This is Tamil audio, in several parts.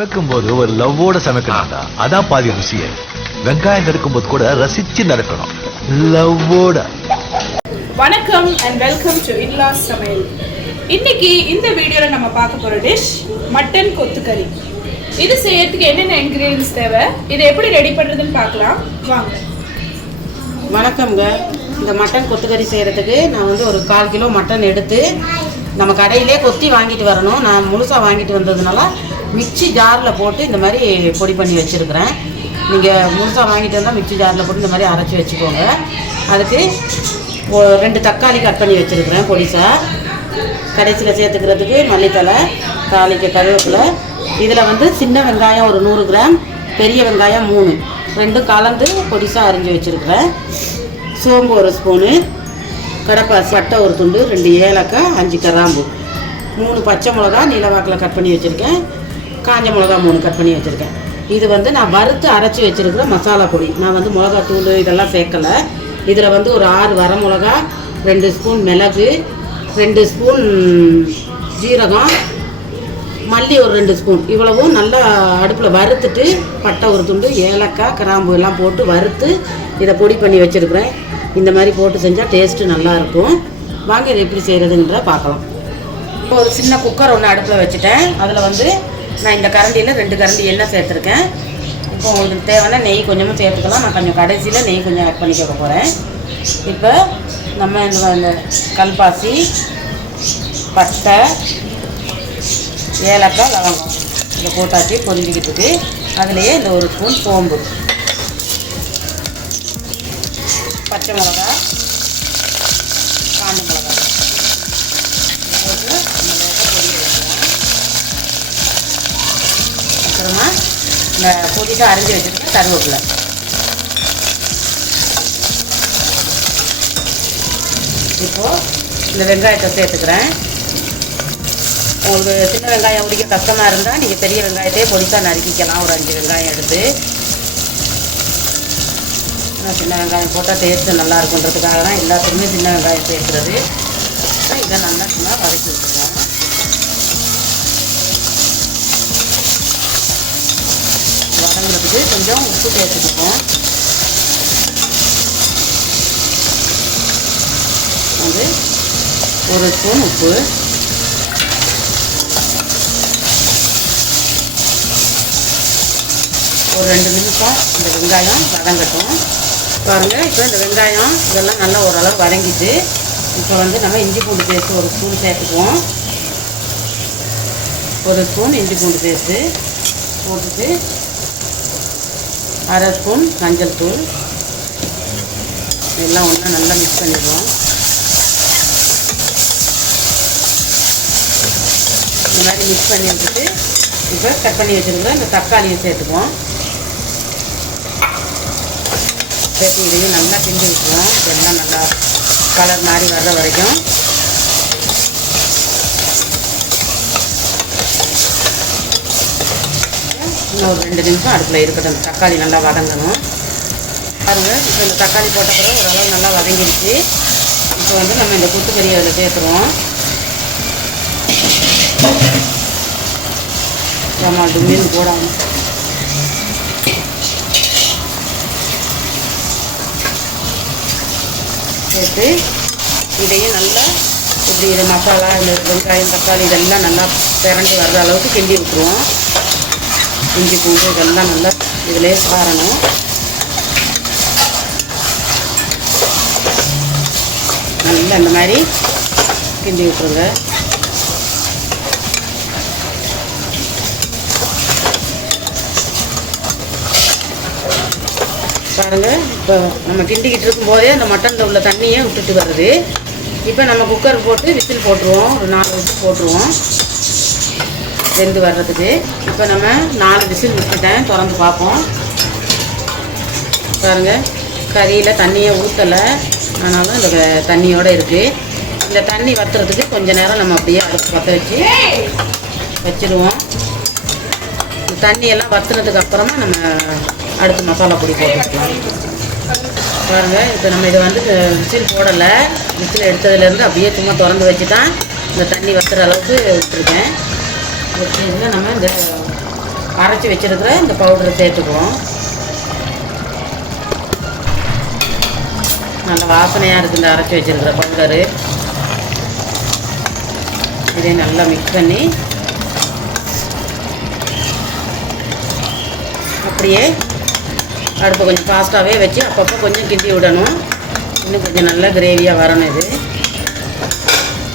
சமைக்கும் போது ஒரு லவ்வோட சமைக்கணும்டா. அதான் பாதி ருசியே. வெங்காயம் நறுக்கும் போது கூட ரசிச்சு நடக்கணும், லவ்வோட. வணக்கம் அண்ட் வெல்கம் டு இன்லாஸ் சமையல். இன்னைக்கு இந்த வீடியோல நம்ம பார்க்க போற டிஷ் மட்டன் கொத்துக்கறி. இது செய்யறதுக்கு என்னென்ன இன்கிரியன்ஸ் தேவை, இதை எப்படி ரெடி பண்றதுன்னு பார்க்கலாம் வாங்க. வணக்கம்ங்க. இந்த மட்டன் கொத்துக்கறி செய்கிறதுக்கு நான் வந்து ஒரு 1/4 கிலோ மட்டன் எடுத்து நம்ம கடையிலே கொத்தி வாங்கிட்டு வரணும். நான் முழுசாக வாங்கிட்டு வந்ததுனால மிக்சி ஜாரில் போட்டு இந்த மாதிரி பொடி பண்ணி வச்சுருக்கிறேன். நீங்கள் முழுசாக வாங்கிட்டு வந்தால் மிக்சி ஜாரில் போட்டு இந்த மாதிரி அரைச்சி வச்சுக்கோங்க. அதுக்கு 2 தக்காளி கட் பண்ணி வச்சுருக்கிறேன் பொடிசாக. கடைசியில் சேர்த்துக்கிறதுக்கு மல்லித்தலை, தாளிக்க கருவேப்பிலை. இதில் வந்து சின்ன வெங்காயம் ஒரு 100 கிராம், பெரிய வெங்காயம் 3, 2 கலந்து பொடிசாக அரிஞ்சு வச்சுருக்கிறேன். சோம்பு 1 ஸ்பூனு, கடப்பாசி பட்டை ஒரு துண்டு, 2 ஏலக்காய், 5 கிராம்பு, 3 பச்சை மிளகா நீலவாக்கில் கட் பண்ணி வச்சுருக்கேன். காஞ்ச மிளகா 3 கட் பண்ணி வச்சுருக்கேன். இது வந்து நான் வறுத்து அரைச்சி வச்சுருக்கிற மசாலா பொடி. நான் வந்து மிளகாத்தூள் இதெல்லாம் சேர்க்கலை. இதில் வந்து ஒரு 6 வரமிளகா, 2 ஸ்பூன் மிளகு, 2 ஸ்பூன் ஜீரகம், மல்லி ஒரு 2 ஸ்பூன், இவ்வளவும் நல்லா அடுப்பில் வறுத்துட்டு பட்டை ஒரு துண்டு, ஏலக்காய், கிராம்பு எல்லாம் போட்டு வறுத்து இதை பொடி பண்ணி வச்சுருக்கிறேன். இந்த மாதிரி போட்டு செஞ்சால் டேஸ்ட்டு நல்லாயிருக்கும். வாங்க இதை எப்படி செய்கிறதுன்ற பார்க்கலாம். இப்போ ஒரு சின்ன குக்கர் ஒன்று அடுப்பில் வச்சுட்டேன். அதில் வந்து நான் இந்த கரண்டியில் 2 கரண்டி எண்ணெய் சேர்த்துருக்கேன். இப்போ உங்களுக்கு தேவைன்னா நெய் கொஞ்சமாக சேர்த்துக்கலாம். நான் கொஞ்சம் கடைசியில் நெய் கொஞ்சம் ஆட் பண்ணிக்க போகிறேன். இப்போ நம்ம இந்த கல்பாசி, பட்டை, ஏலக்காய், லவங்கம் இதை போட்டாச்சு பொரிஞ்சிக்கிட்டு இருக்கு. அதுலேயே இந்த 1 ஸ்பூன் சோம்பு, பச்சை மிளகா, காஞ்ச மிளகா போட்டு பொடி வைக்கலாம். அப்புறமா இந்த பொடியை அரைஞ்சி வச்சுருக்க கருவேப்பிலை, இப்போது இந்த வெங்காயத்தை சேர்த்துக்கிறேன். உங்களுக்கு சின்ன வெங்காயம் உரிக்க கஷ்டமாக இருந்தால் நீங்கள் பெரிய வெங்காயத்தையே பொடிசாக நறுக்கிக்கலாம். ஒரு 5 வெங்காயம் எடுத்து, சின்ன வெங்காயம் போட்டால் டேஸ்ட்டு நல்லா இருக்குன்றதுக்காக தான் எல்லாத்துக்குமே சின்ன வெங்காயம் சேர்க்குறது. இதை நல்லா சும்மா வதக்கி விட்டுருவோம். வதங்குறதுக்கு கொஞ்சம் உப்பு சேர்த்துக்குவோம். வந்து 1 ஸ்பூன் உப்பு, ஒரு 2 நிமிஷம் இந்த வெங்காயம் வதங்கட்டும். பாருங்கள், இப்போ இந்த வெங்காயம் இதெல்லாம் நல்லா ஓரளவு வதங்கிட்டு, இப்போ வந்து நம்ம இஞ்சி பூண்டு பேஸ்ட்டு 1 ஸ்பூன் சேர்த்துக்குவோம். 1 ஸ்பூன் இஞ்சி பூண்டு பேஸ்ட்டு போட்டுட்டு 1/2 ஸ்பூன் மஞ்சள் தூள் எல்லாம் ஒன்றா நல்லா மிக்ஸ் பண்ணிடுவோம். இந்த மாதிரி மிக்ஸ் பண்ணி வச்சுட்டு இப்போ கட் பண்ணி வச்சுருக்கிறோம் இந்த தக்காளியை சேர்த்துக்குவோம். சேர்த்து இதையும் நல்லா கிண்டி விட்டுருவோம். இதெல்லாம் நல்லா கலர் மாதிரி வர்ற வரைக்கும். இன்னும் ஒரு 2 நிமிஷம் அடுப்பில் இருக்கட்டும். இந்த தக்காளி நல்லா வதங்கணும். பாருங்கள், இப்போ இந்த தக்காளி போட்ட பிறகு ஓரளவு நல்லா வதங்கிடுச்சு. இப்போ வந்து நம்ம இந்த கொத்துக்கறியை அதில் சேர்த்துருவோம். ஆமாம், மீன் போடாமல் சேர்த்து இதையும் நல்லா இப்படி இது மசாலா, இந்த வெங்காயம், தக்காளி இதெல்லாம் நல்லா திரண்டி வர்ற அளவுக்கு கிண்டி விட்டுருவோம். இஞ்சி பூண்டு இதெல்லாம் நல்லா இதிலே சாரணும். நல்லா இந்த மாதிரி கிண்டி விட்டுருங்க. பாருங்கள், இப்போ நம்ம கிண்டிக்கிட்டு இருக்கும்போதே அந்த மட்டனில் உள்ள தண்ணியை விட்டுட்டு வருது. இப்போ நம்ம குக்கர் போட்டு விசில் போட்டுருவோம். ஒரு 4 விசில் போட்டுருவோம் வெந்து வர்றதுக்கு. இப்போ நம்ம 4 விசில் விட்டுட்டேன். திறந்து பார்ப்போம். பாருங்கள், கறியில் தண்ணியை ஊற்றலை, ஆனாலும் இந்த தண்ணியோடு இருக்குது. இந்த தண்ணி வற்றுறதுக்கு கொஞ்சம் நேரம் நம்ம அப்படியே அடுப்பு பற்ற வச்சுருவோம். தண்ணியெல்லாம் வற்றுனதுக்கு அப்புறமா நம்ம அடுத்து மசாலா பொடி போட்டுக்கலாம். பாருங்கள், இப்போ நம்ம இதை வந்து விசில் போடலை. விசில் எடுத்ததுலேருந்து அப்படியே சும்மா திறந்து வச்சு தான் இந்த தண்ணி வற்றுற அளவுக்கு விட்டுருக்கேன். வச்சுருந்தா நம்ம இந்த அரைச்சி வச்சிருக்கிற இந்த பவுடரை சேர்த்துக்குவோம். நல்ல வாசனையாக இருக்குது இந்த அரைச்சி வச்சிருக்கிற பவுடரு. இதை நல்லா மிக்ஸ் பண்ணி அப்படியே அடுப்பை கொஞ்சம் ஃபாஸ்ட்டாகவே வச்சு அப்பப்போ கொஞ்சம் கிண்டி விடணும். இன்னும் கொஞ்சம் நல்ல கிரேவியாக வரணும். இது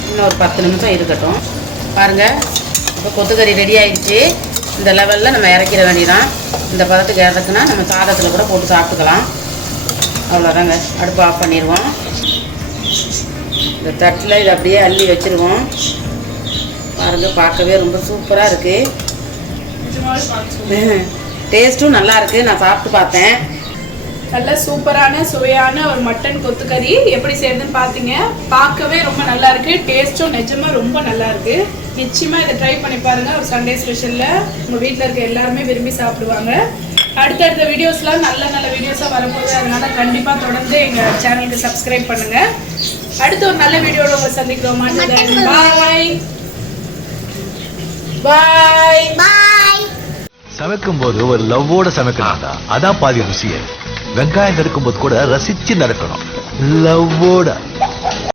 இன்னும் ஒரு 10 நிமிஷம் இருக்கட்டும். பாருங்கள், இப்போ கொத்துக்கறி ரெடி ஆகிடுச்சு. இந்த லெவலில் நம்ம இறக்கிற வேண்டியதான். இந்த பதத்துக்கு இறக்குனா நம்ம சாதத்தில் கூட போட்டு சாப்பிட்டுக்கலாம். அவ்வளோதாங்க. அடுப்பு ஆஃப் பண்ணிடுவோம். இந்த தட்டில் இதை அப்படியே அள்ளி வச்சுருவோம். பாருங்கள், பார்க்கவே ரொம்ப சூப்பராக இருக்குது. டேஸ்ட்டும் நல்லா இருக்குது. நான் சாப்பிட்டு பார்த்தேன். நல்ல சூப்பரான சுவையான ஒரு மட்டன் கொத்துக்கறி எப்படி செய்யறதுன்னு பார்த்தீங்க. பார்க்கவே ரொம்ப நல்லா இருக்கு. டேஸ்ட்டும் நிஜமா ரொம்ப நல்லா இருக்கு. நிச்சயமா இதை ட்ரை பண்ணி பாருங்க. ஒரு சண்டே ஸ்பெஷல்ல உங்க வீட்டில் இருக்க எல்லாருமே விரும்பி சாப்பிடுவாங்க. அடுத்தடுத்த வீடியோஸ்லாம் நல்ல நல்ல வீடியோஸாக வரப்போகுது. அதனால கண்டிப்பாக தொடர்ந்து எங்கள் சேனலுக்கு சப்ஸ்கிரைப் பண்ணுங்க. அடுத்த ஒரு நல்ல வீடியோட உங்களை சந்திக்கிறோம். பாய் பாய் பாய். சமைக்கும் போது ஒரு லவ்வோட சமைக்கணும்டா. அதான் பாதி ருசியே. வெங்காயம் நறுக்கும் போது கூட ரசிச்சு நறுக்கணும். லவ்வோட.